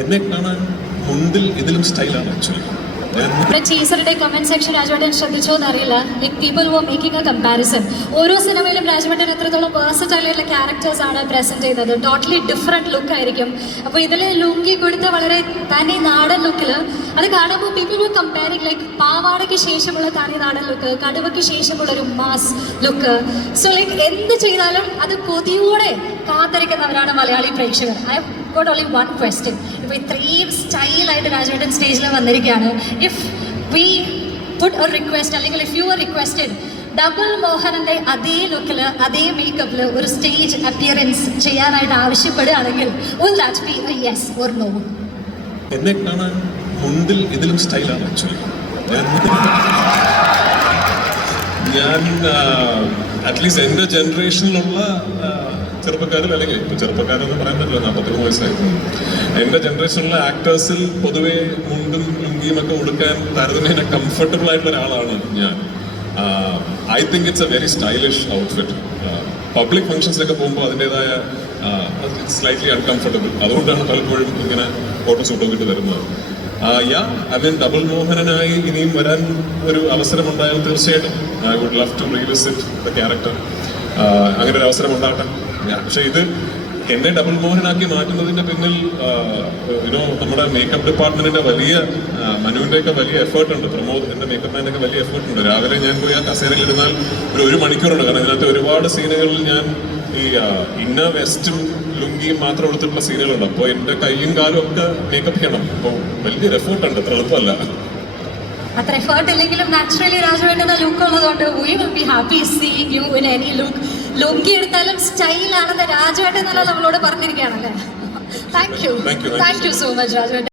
എന്നെ കാണാൻ മുണ്ടിൽ ഇതിലും സ്റ്റൈലാണ് ആക്ച്വലി ടീച്ചറുടെ കമന്റ് സെക്ഷൻ രാജവേട്ടൻ ശ്രദ്ധിച്ചോ എന്നറിയില്ല. Like people who making a comparison ഓരോ സിനിമയിലും രാജവേട്ടൻ എത്രത്തോളം വേഴ്സറ്റൈൽ ക്യാരക്ടേഴ്സ് ആണ് പ്രസന്റ് ചെയ്തത് ടോട്ടലി ഡിഫറെന്റ് ലുക്ക് ആയിരിക്കും. അപ്പോൾ ഇതിൽ ലുങ്കി കൊടുത്ത വളരെ തനി നാടൻ ലുക്കിൽ അത് കാണുമ്പോൾ പീപ്പിൾ വോ കമ്പയറിംഗ് ലൈക്ക് പാവാടയ്ക്ക് ശേഷമുള്ള തനി നാടൻ ലുക്ക് കടുവയ്ക്ക് ശേഷമുള്ള ഒരു മാസ് ലുക്ക് സോ ലൈക്ക് എന്ത് ചെയ്താലും അത് കൊതിയോടെ കാത്തിരിക്കുന്നവരാണ് മലയാളി പ്രേക്ഷകർ. I got only one question ഇപ്പോൾ ഇത്രയും സ്റ്റൈലായിട്ട് രാജവേട്ടൻ സ്റ്റേജിൽ വന്നിരിക്കുകയാണ്. ഇഫ് വി പുട്ട് ഒരു റിക്വസ്റ്റ് അല്ലെങ്കിൽ if you are requested double മോഹനന്റെ അതേ ലുക്കിൽ അതേ മേക്കപ്പിൽ ഒരു സ്റ്റേജ് അപ്പിയറൻസ് ചെയ്യാനായിട്ട് ആവശ്യപ്പെടുകയാണെങ്കിൽ എന്നെ കാണാൻ മുണ്ടിൽ ഇതിലും സ്റ്റൈലാണ് ആക്ച്വലി ഞാൻ അറ്റ്ലീസ്റ്റ് എന്റെ ജനറേഷനിലുള്ള ചെറുപ്പക്കാരിൽ അല്ലെങ്കിൽ ഇപ്പൊ ചെറുപ്പക്കാരെന്ന് പറയാൻ പറ്റില്ല നാൽപ്പത്തൊന്ന് വയസ്സായി എന്റെ ജനറേഷനിലെ ആക്ടേഴ്സിൽ പൊതുവെ മുണ്ടും ലുങ്കിയും ഒക്കെ ഉടുക്കാൻ താരതമ്യേന കംഫർട്ടബിൾ ആയിട്ടുള്ള ഒരാളാണ് ഞാൻ. I think it's a very stylish outfit public ഫംഗ്ഷൻസിലൊക്കെ പോകുമ്പോൾ അതിന്റെതായ സ്ലൈറ്റ്ലി അൺകംഫർട്ടബിൾ അതുകൊണ്ടാണ് പലപ്പോഴും ഇങ്ങനെ ഫോട്ടോ ഷൂട്ടൊക്കെ ഇട്ട് വരുന്നത്. യാ ഐ മീൻ ഡബിൾ മോഹനനായി ഇനിയും വരാൻ ഒരു അവസരം ഉണ്ടായാൽ തീർച്ചയായിട്ടും I would love to revisit the character അങ്ങനെ ഒരു അവസരം ഉണ്ടാകട്ടെ. Yeah, പക്ഷെ ഇത് എന്നെ ഡബിൾ മോഹനാക്കി മാറ്റുന്നതിന്റെ പിന്നിൽ യുനോ നമ്മുടെ മേക്കപ്പ് ഡിപ്പാർട്ട്മെന്റിന്റെ വലിയ മനുവിന്റെ ഒക്കെ വലിയ എഫേർട്ട് ഉണ്ട്. പ്രമോദ് എന്റെ മേക്കപ്പ് മാനൊക്കെ വലിയ എഫേർട്ട് ഉണ്ട്. രാവിലെ ഞാൻ പോയി ആ കസേരയിൽ ഇരുന്നാൽ ഒരു ഒരു മണിക്കൂറുണ്ട്. കാരണം ഇതിനകത്ത് ഒരുപാട് സീനുകളിൽ ഞാൻ ഈ ഇന്ന വെസ്റ്റും ലുങ്കിയും മാത്രം എടുത്തിട്ടുള്ള സീനുകളുണ്ട്. അപ്പോൾ എന്റെ കൈയും കാലും ഒക്കെ മേക്കപ്പ് ചെയ്യണം. അപ്പോൾ വലിയൊരു എഫേർട്ട് ഉണ്ട്. അത്ര എളുപ്പമല്ല. അത്ര എഫേർട്ട് ഇല്ലെങ്കിലും നാച്ചുറലി രാജവേട്ടന ലുക്ക് ഉള്ളതുകൊണ്ട് we will be happy seeing you in any look lungi എടുത്താലും സ്റ്റൈലാണെന്ന് രാജുവേട്ടൻ നമ്മളോട് പറഞ്ഞിരിക്കുകയാണല്ലേ? Thank you. Thank you so much രാജവേട്ടൻ.